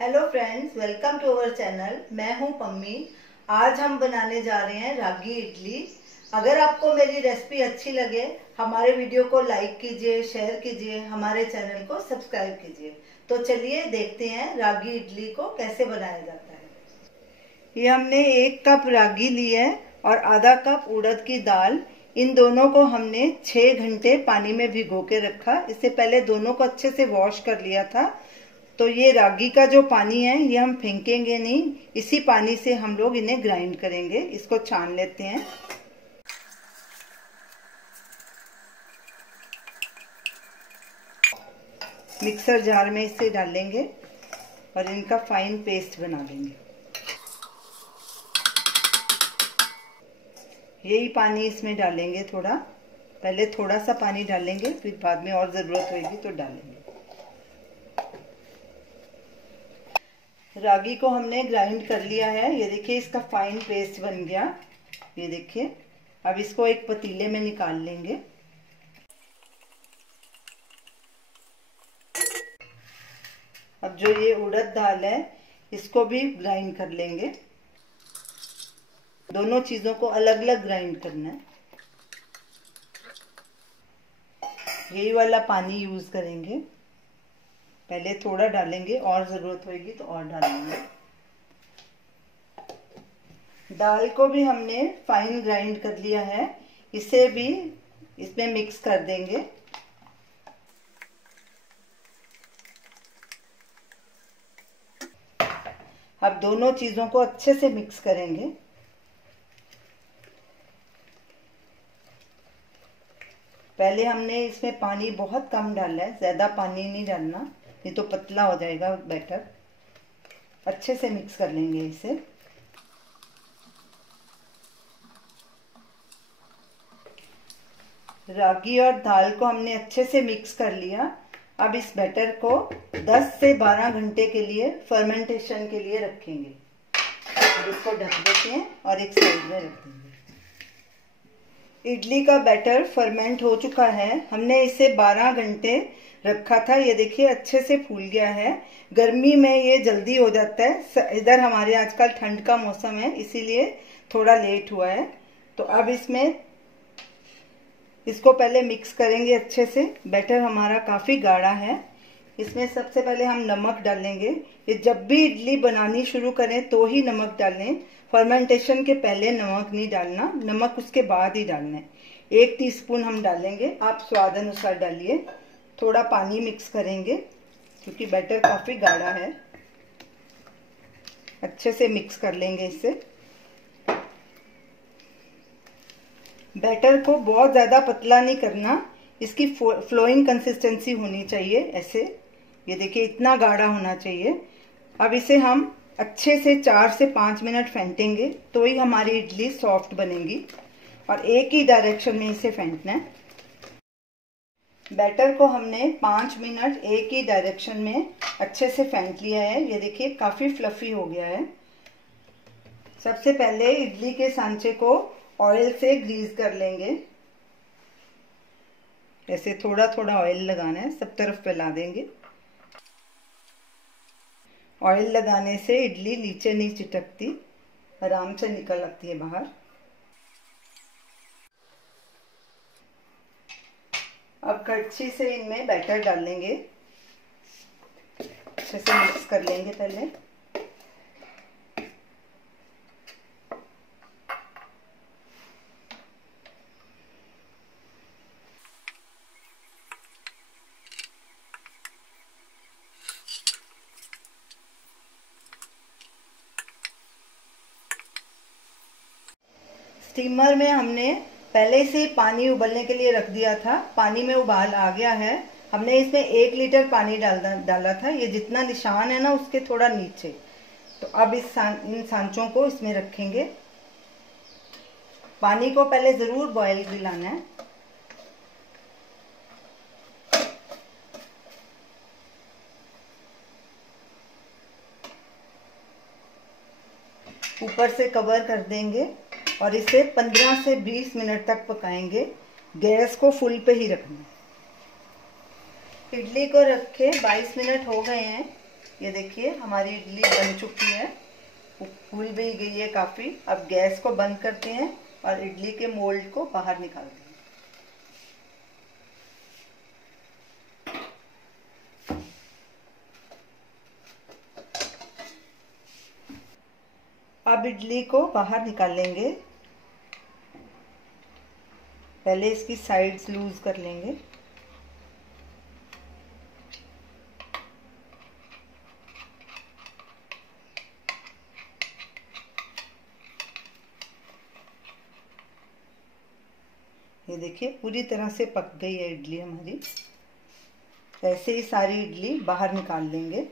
Hello friends, welcome to our channel. मैं हूं पम्मी। आज हम बनाने जा रहे हैं रागी इडली। अगर आपको मेरी रेसिपी अच्छी लगे, हमारे वीडियो को लाइक कीजिए, शेयर कीजिए, हमारे चैनल को सब्सक्राइब कीजिए। तो चलिए देखते हैं रागी इडली को कैसे बनाया जाता है। ये हमने 1 कप रागी ली है और आधा कप उड़द की दाल। इन दोनों को हमने 6 घंटे पानी में भिगो के रखा। इससे पहले दोनों को अच्छे से वॉश कर लिया था। तो ये रागी का जो पानी है ये हम फेंकेंगे नहीं, इसी पानी से हम लोग इन्हें ग्राइंड करेंगे। इसको छान लेते हैं। मिक्सर जार में इसे डालेंगे और इनका फाइन पेस्ट बना देंगे। यही पानी इसमें डालेंगे। पहले थोड़ा सा पानी डालेंगे, फिर बाद में और जरूरत होगी तो डालेंगे। रागी को हमने ग्राइंड कर लिया है। ये देखिए इसका फाइन पेस्ट बन गया। ये देखिए, अब इसको एक पतीले में निकाल लेंगे। अब जो ये उड़द दाल है इसको भी ग्राइंड कर लेंगे। दोनों चीजों को अलग अलग ग्राइंड करना है। यही वाला पानी यूज करेंगे। पहले थोड़ा डालेंगे और जरूरत होगी तो और डालेंगे। दाल को भी हमने फाइन ग्राइंड कर लिया है, इसे भी इसमें मिक्स कर देंगे। अब दोनों चीजों को अच्छे से मिक्स करेंगे। पहले हमने इसमें पानी बहुत कम डाला है, ज्यादा पानी नहीं डालना, नहीं तो पतला हो जाएगा बैटर। अच्छे से मिक्स कर लेंगे इसे। रागी और दाल को हमने अच्छे से मिक्स कर लिया। अब इस बैटर को 10 से 12 घंटे के लिए फर्मेंटेशन के लिए रखेंगे। अब इसको ढक देते हैं और एक साइड में रख देंगे। इडली का बैटर फर्मेंट हो चुका है। हमने इसे 12 घंटे रखा था। ये देखिए अच्छे से फूल गया है। गर्मी में ये जल्दी हो जाता है। इधर हमारे आजकल ठंड का मौसम है, इसीलिए थोड़ा लेट हुआ है। तो अब इसको पहले मिक्स करेंगे अच्छे से। बैटर हमारा काफी गाढ़ा है। इसमें सबसे पहले हम नमक डालेंगे। ये जब भी इडली बनानी शुरू करें तो ही नमक डालें। फर्मेंटेशन के पहले नमक नहीं डालना, नमक उसके बाद ही डालना है। 1 टीस्पून हम डालेंगे, आप स्वाद अनुसार डालिए। थोड़ा पानी मिक्स करेंगे क्योंकि बैटर काफी गाढ़ा है। अच्छे से मिक्स कर लेंगे इसे। बैटर को बहुत ज्यादा पतला नहीं करना, इसकी फ्लोइंग कंसिस्टेंसी होनी चाहिए ऐसे। ये देखिए इतना गाढ़ा होना चाहिए। अब इसे हम अच्छे से 4 से 5 मिनट फेंटेंगे तो ही हमारी इडली सॉफ्ट बनेगी। और एक ही डायरेक्शन में इसे फेंटना है। बैटर को हमने 5 मिनट एक ही डायरेक्शन में अच्छे से फेंट लिया है। ये देखिए काफी फ्लफी हो गया है। सबसे पहले इडली के सांचे को ऑयल से ग्रीस कर लेंगे। ऐसे थोड़ा थोड़ा ऑयल लगाना है, सब तरफ फैला देंगे। ऑयल लगाने से इडली नीचे नहीं चिटकती, आराम से निकल आती है बाहर। अब कड़छी से इनमें बैटर डालेंगे। अच्छे से मिक्स कर लेंगे पहले। स्टीमर में हमने पहले से पानी उबलने के लिए रख दिया था। पानी में उबाल आ गया है। हमने इसमें 1 लीटर पानी डाला था। ये जितना निशान है ना उसके थोड़ा नीचे। तो अब इन सांचों को इसमें रखेंगे। पानी को पहले जरूर बॉयल दिलाना है। ऊपर से कवर कर देंगे और इसे 15 से 20 मिनट तक पकाएंगे। गैस को फुल पे ही रखना है। इडली को रखे 22 मिनट हो गए हैं। ये देखिए हमारी इडली बन चुकी है, फूल भी गई है काफ़ी। अब गैस को बंद करते हैं और इडली के मोल्ड को बाहर निकालते हैं। अब इडली को बाहर निकाल लेंगे। पहले इसकी साइड्स लूज कर लेंगे। ये देखिए पूरी तरह से पक गई है इडली हमारी। ऐसे ही सारी इडली बाहर निकाल लेंगे।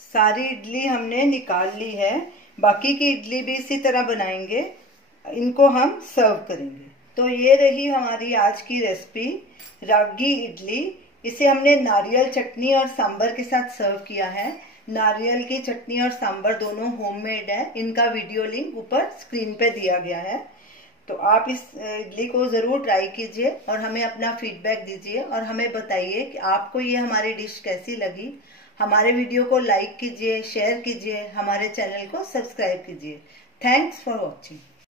सारी इडली हमने निकाल ली है। बाकी की इडली भी इसी तरह बनाएंगे, इनको हम सर्व करेंगे। तो ये रही हमारी आज की रेसिपी, रागी इडली। इसे हमने नारियल चटनी और सांभर के साथ सर्व किया है। नारियल की चटनी और सांभर दोनों होममेड है। इनका वीडियो लिंक ऊपर स्क्रीन पे दिया गया है। तो आप इस इडली को ज़रूर ट्राई कीजिए और हमें अपना फीडबैक दीजिए और हमें बताइए कि आपको ये हमारी डिश कैसी लगी। हमारे वीडियो को लाइक कीजिए, शेयर कीजिए, हमारे चैनल को सब्सक्राइब कीजिए। Thanks for watching.